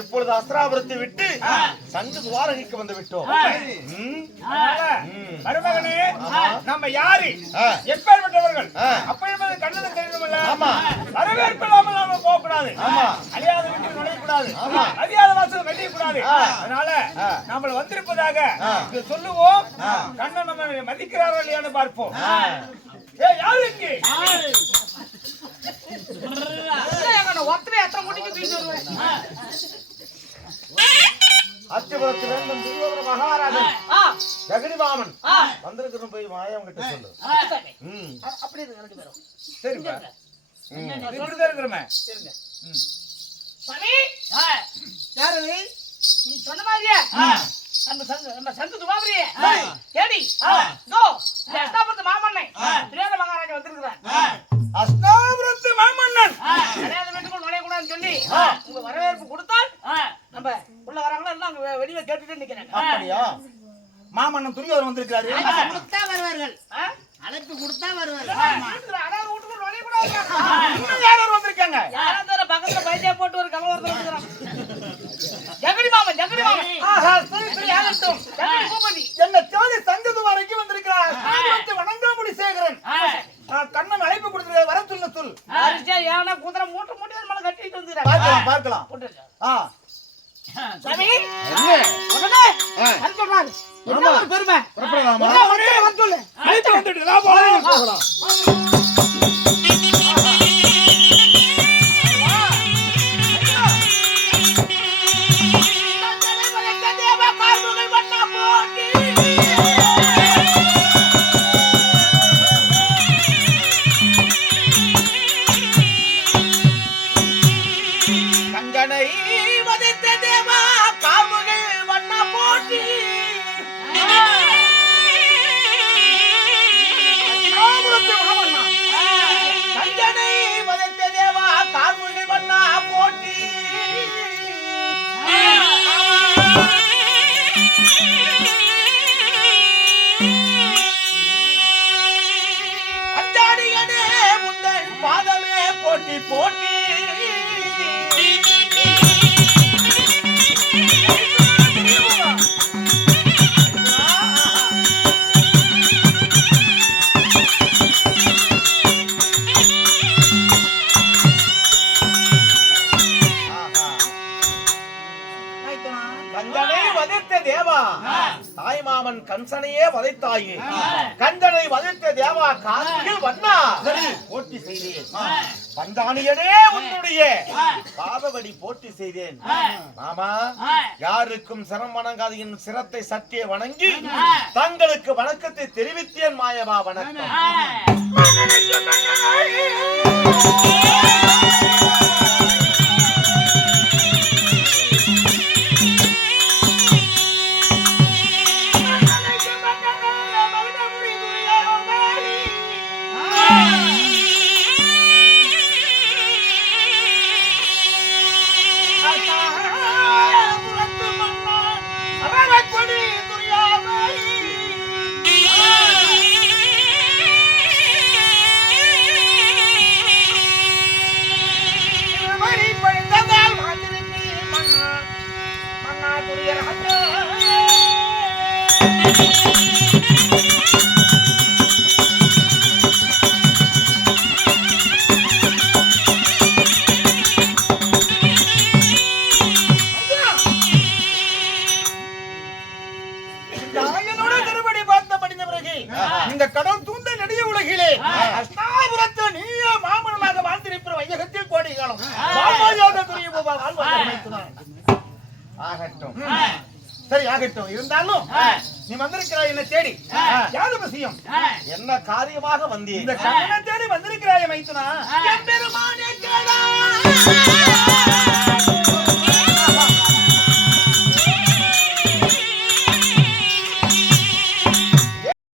இப்பொழுது அஸ்திராபுரத்தை விட்டு சங்கு துவாரகைக்கு வந்து விட்டோம். மருமகனே, நம்ம யாரு, எப்பேற்பட்டவர்கள் அப்ப என்பது கண்ணது தெரியணும்ல. வரவேற்பு இல்லாமல் நாம போக கூடாது. அழியாத வீட்டில் நுழைய கூடாது. அறியாத வாசல் வெளிய கூடாது. அதனால நம்மள வந்திருப்பதாக சொல்லுவோம். கண்ணன் நம்ம மதிக்கிறாரோ இல்லையான்னு பார்ப்போம். யாரு இங்கே ஒத்தனை எத்தனை முட்டிக்கு தூக்கிட்டு வருவேன். அத்திபுரத்தில் வேண்டும் துரியோதன மகாராஜன் ஜெகனிமாமன் வந்திருக்கிறோம். போய் மாயம் கிட்ட சொல்லு. அப்படி இருக்கு பேரும். சரிப்பா, இப்படிதான் இருக்கிறோமே. சரிங்க. யாரு நீ சொன்ன மாதிரியே நம்ம சங்கு துவாபரியே கேடி அஸ்தாபுரத்து மாமன்னன் துரியோதன மகாராஜா வந்திருக்கிறார். அஸ்தாபுரத்து மாமன்னன் அடையாத வீட்டுக்குள் நுழையக்கூடாதுன்னு சொல்லி உங்க வரவேற்பு கொடுத்தால் நம்ம உள்ள வராங்களா எல்லாம் அங்க வெளியே கேட்டுட்டு நிக்கிறாங்க. அப்படியா? மாமன்னன் துரியோதனன் வந்திருக்காரு. கொடுத்தா வருவார்கள், அழைப்பு கொடுத்தா வருவார்கள். அடையாத வீட்டுக்குள் நுழையக்கூடாது. இன்னும் யாரும் வந்திருக்காங்க? யாராவது பக்கத்துல பைசா போட்டு ஒரு கலவரத்தில் இருக்கிறான். ஜெகனிமாமன் என்ன தேடி சங்கது வரைக்கும் வந்திருக்கிறார். வணங்காமுடி சேகரன் கண்ணன் அழைப்பு கொடுத்து வர சொல்ல சொல். ஏன்னா குதிரை மூட்டை மூட்டை மேல கட்டிட்டு வந்துக்கிறாங்க. பார்க்கலாம். சாமி பெருமை போட்டி தாய்மாமன் கம்சனையே வதைத்தாயே, கந்தனை வதைத்த தேவா கார்த்திகை வண்ணா போட்டி செய்தேன். பந்தானியனே உன்னுடைய பாதவடி போட்டி செய்தேன். மாமா, யாருக்கும் சிரம் வணங்காது என் சிரத்தை சற்றே வணங்கி தங்களுக்கு வணக்கத்தை தெரிவித்தேன். மாயவா வணக்கம். இந்த கடல் தூண்ட நெடிய உலகிலே அஸ்தாபுரத்து நீயே மாமனமாக வாழ்ந்திருக்கிற வையகத்தில் கோடி காலம் ஆகட்டும். சரி, ஆகட்டும். இருந்தாலும் நீ வந்திருக்கிறாய் என்ன தேடி. யாது விஷயம்? என்ன காரியமாக வந்தீர்? இந்த கண்ணனை தேடி வந்திருக்கிறாய் மைத்துனா. எம்பெருமானே கேளா